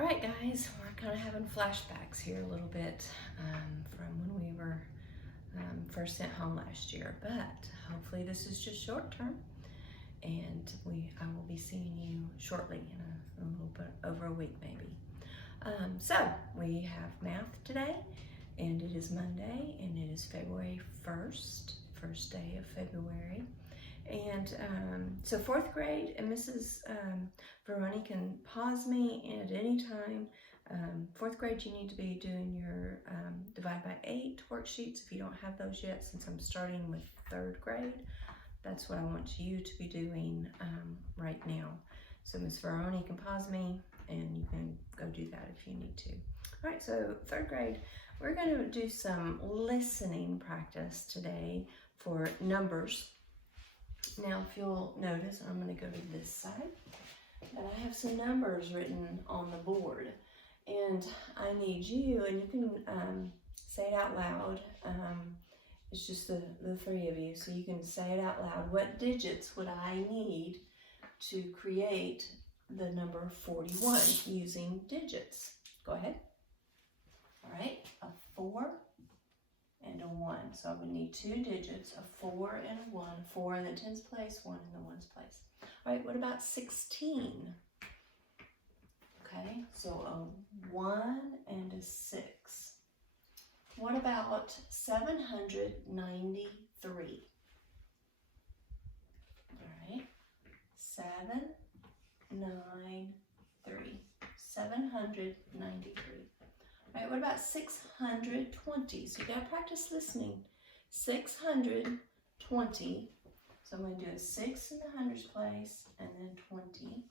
All right, guys, we're kind of having flashbacks here a little bit from when we were first sent home last year, but hopefully this is just short term, and I will be seeing you shortly in a little bit over a week maybe. So we have math today, and it is Monday, and it is February 1st, first day of February. And so fourth grade, and Mrs. Veroni can pause me at any time. Fourth grade, you need to be doing your divide by 8 worksheets if you don't have those yet, since I'm starting with third grade. That's what I want you to be doing right now. So Miss Veroni can pause me, and you can go do that if you need to. All right, so third grade, we're going to do some listening practice today for numbers. Now, if you'll notice, I'm going to go to this side, and I have some numbers written on the board, and I need you, and you can say it out loud. It's just the three of you, so you can say it out loud. What digits would I need to create the number 41 using digits? Go ahead. All right, a 4 and a 1. So I would need 2 digits, a 4 and a 1, 4 in the tens place, 1 in the ones place. All right, what about 16? Okay, so a 1 and a 6. What about 793? All right, 7, 9, 3. 793. All right, what about 620? So you gotta practice listening. 620. So I'm gonna do a 6 in the hundreds place and then 20.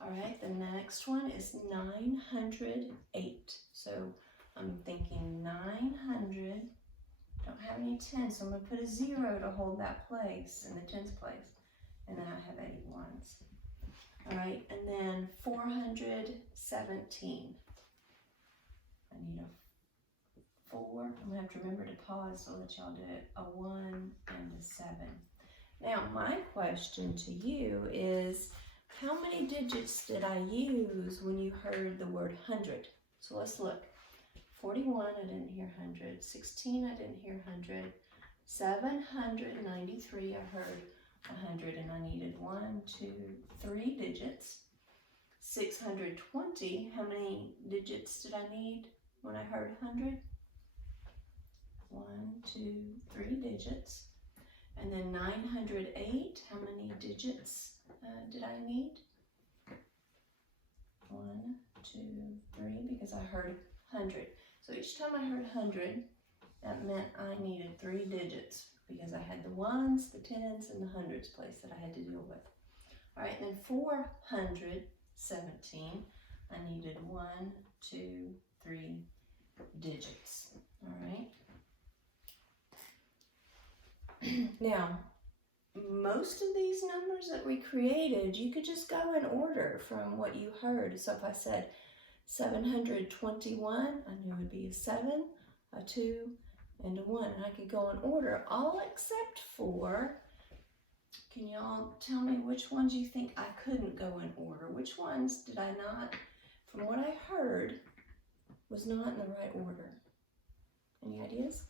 All right, the next one is 908. So I'm thinking 900. Don't have any 10, so I'm gonna put a 0 to hold that place in the tens place. And then I have 8 ones. All right, and then 417. I need a 4. I'm gonna have to remember to pause so that y'all do it. A 1 and a 7. Now, my question to you is, how many digits did I use when you heard the word 100? So let's look. 41, I didn't hear 100. 16, I didn't hear 100. 793, I heard 100, and I needed 1, 2, 3 digits. 620, how many digits did I need when I heard 100? 1, 2, 3 digits. And then 908, how many digits did I need? 1, 2, 3, because I heard 100. So each time I heard 100, that meant I needed 3 digits, because I had the ones, the tens, and the hundreds place that I had to deal with. All right, and then 417, I needed 1, 2, 3 digits. All right. Now, most of these numbers that we created, you could just go in order from what you heard. So if I said 721, I knew it would be a 7, a 2, and a 1. And I could go in order, all except for, can y'all tell me which ones you think I couldn't go in order? Which ones did I not, from what I heard, was not in the right order? Any ideas?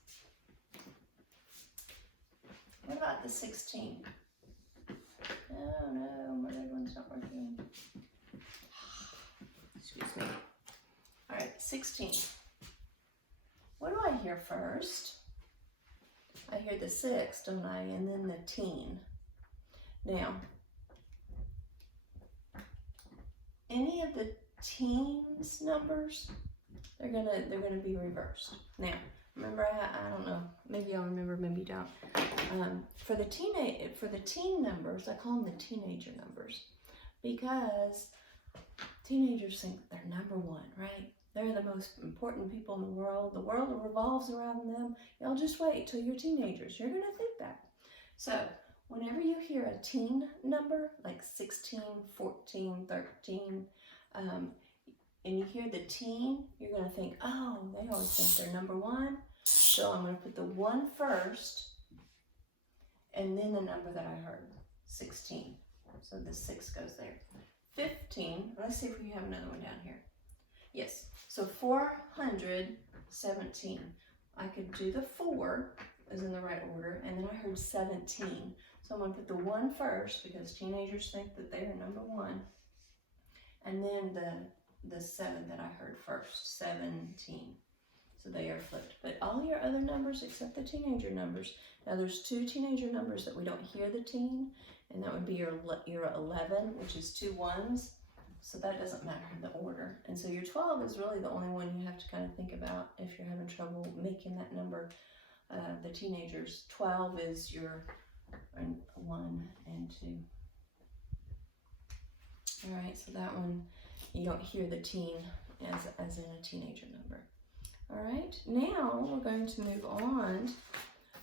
What about the 16? Oh no, my red one's not working. Excuse me. All right, 16. What do I hear first? I hear the 6, don't I? And then the teen. Now, any of the teens numbers, they're gonna be reversed. Now, remember, I don't know, maybe y'all remember, maybe you don't. For the teen numbers, I call them the teenager numbers, because teenagers think they're number 1, right? They're the most important people in the world. The world revolves around them. Y'all just wait till you're teenagers. You're gonna think that. So whenever you hear a teen number, like 16, 14, 13, and you hear the teen, you're going to think, oh, they always think they're number 1. So I'm going to put the 1 first, and then the number that I heard, 16. So the 6 goes there. 15 417. Let's see if we have another one down here. Yes, so 417. I could do the 4 is in the right order, and then I heard 17. So I'm going to put the 1 first because teenagers think that they are number 1. And then the 7 that I heard first, 17. So they are flipped. But all your other numbers except the teenager numbers. Now there's 2 teenager numbers that we don't hear the teen, and that would be your 11, which is 2 1s. So that doesn't matter in the order. And so your 12 is really the only one you have to kind of think about if you're having trouble making that number. The teenagers, 12 is your 1 and 2. All right, so that one, you don't hear the teen as in a teenager number. All right, now we're going to move on.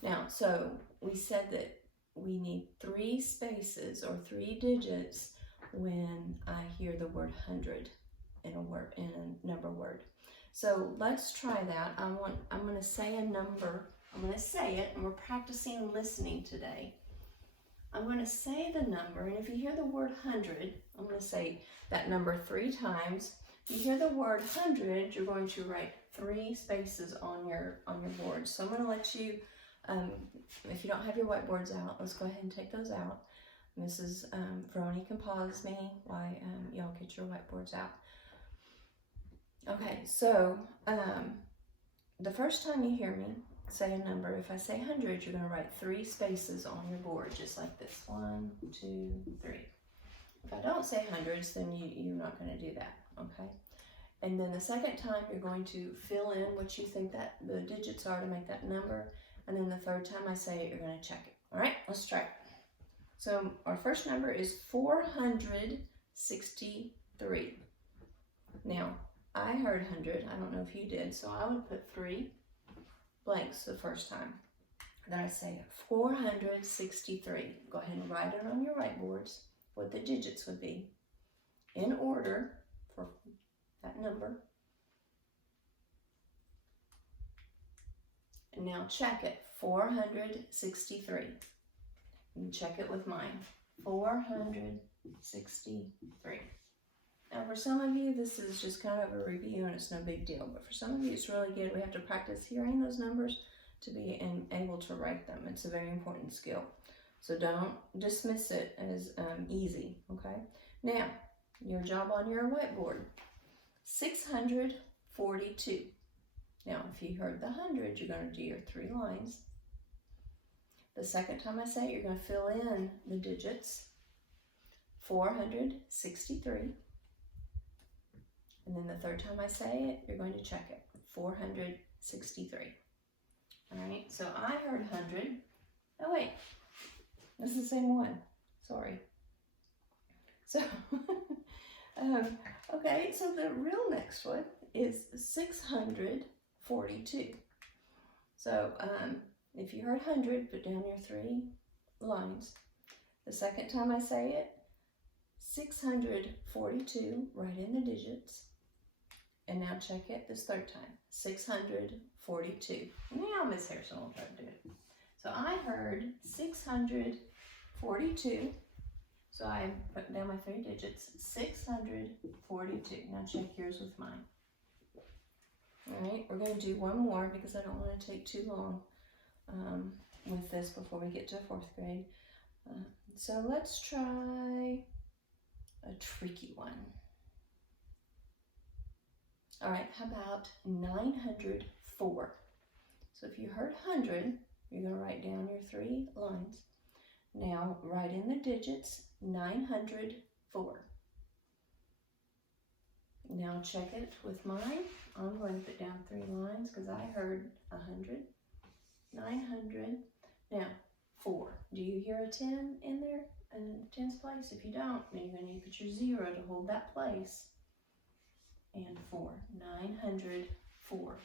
Now, so we said that we need 3 spaces or 3 digits when I hear the word 100 in a number word. So let's try that. I'm going to say a number. I'm going to say it, and we're practicing listening today. I'm going to say the number, and if you hear the word 100, I'm going to say that number 3 times. If you hear the word 100, you're going to write 3 spaces on your board. So I'm going to let you, if you don't have your whiteboards out, let's go ahead and take those out. Mrs. Veroni can pause me while y'all get your whiteboards out. Okay, so the first time you hear me say a number, if I say 100, you're going to write 3 spaces on your board, just like this. 1, 2, 3. If I don't say hundreds, then you're not going to do that, okay? And then the second time, you're going to fill in what you think that the digits are to make that number. And then the third time I say it, you're going to check it. All right, let's try it. So our first number is 463. Now, I heard 100. I don't know if you did, so I would put 3 blanks the first time. Then I say 463. Go ahead and write it on your whiteboards, what the digits would be, in order for that number. And now check it, 463. And check it with mine, 463. Now for some of you, this is just kind of a review and it's no big deal, but for some of you, it's really good. We have to practice hearing those numbers to be able to write them. It's a very important skill. So don't dismiss it as easy, okay? Now, your job on your whiteboard, 642. Now, if you heard the 100, you're going to do your 3 lines. The second time I say it, you're going to fill in the digits, 463. And then the third time I say it, you're going to check it, 463. All right, so I heard 100. Oh, wait, this is the same one. Sorry. So, okay, so the real next one is 642. So, if you heard 100, put down your 3 lines. The second time I say it, 642, write in the digits. And now check it this third time, 642. Now Miss Harrison will try to do it. So I heard 642. So I put down my 3 digits, 642. Now check yours with mine. All right, we're going to do one more because I don't want to take too long with this before we get to 4th grade. So let's try a tricky one. All right, how about 904? So if you heard 100, you're going to write down your 3 lines. Now write in the digits, 904. Now check it with mine. I'm going to put down 3 lines because I heard 100, 900. Now 4. Do you hear a 10 in there in the 10's place? If you don't, then you're going to need to put your 0 to hold that place. And 4, 904.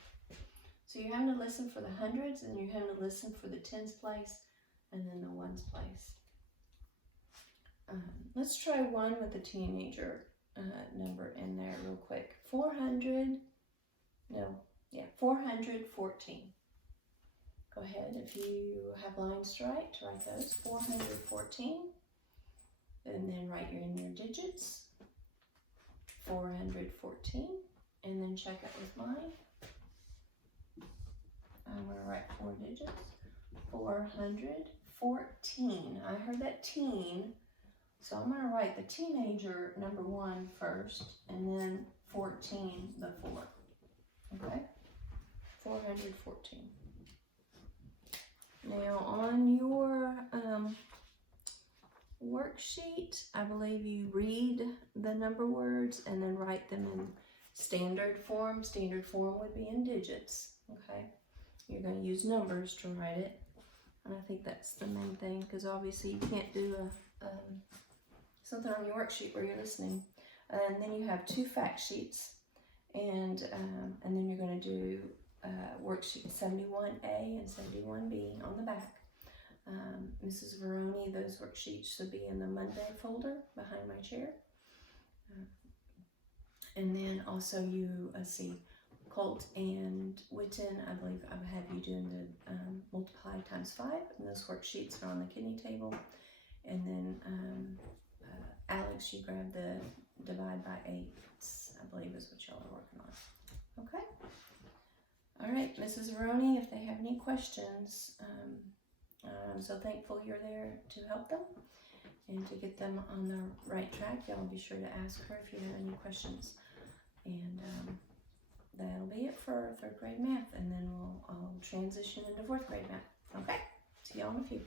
So you're having to listen for the hundreds, and you're having to listen for the 10's place, and then the 1's place. Let's try one with the teenager number in there real quick. 414. Go ahead, if you have lines to write those. 414. And then write in your digits. 414, and then check it with mine. I'm going to write 4 digits. 414. I heard that teen, so I'm going to write the teenager number 1 first, and then 14, the 4. Okay? 414. Now on your worksheet, I believe you read the number words and then write them in standard form. Standard form would be in digits. Okay? You're going to use numbers to write it. And I think that's the main thing, because obviously you can't do something on your worksheet where you're listening. And then you have 2 fact sheets, and then you're going to do worksheet 71A and 71B on the back. Mrs. Veroni, those worksheets should be in the Monday folder behind my chair. And then also you see Colt and Witten, I believe I would have you doing the multiply times 5, and those worksheets are on the kidney table. And then Alex, you grab the divide by 8, I believe is what y'all are working on. Okay? All right, Mrs. Veroni, if they have any questions, I'm so thankful you're there to help them and to get them on the right track. Y'all be sure to ask her if you have any questions. And that'll be it for 3rd grade math, and then I'll transition into 4th grade math. Okay? See y'all in a few.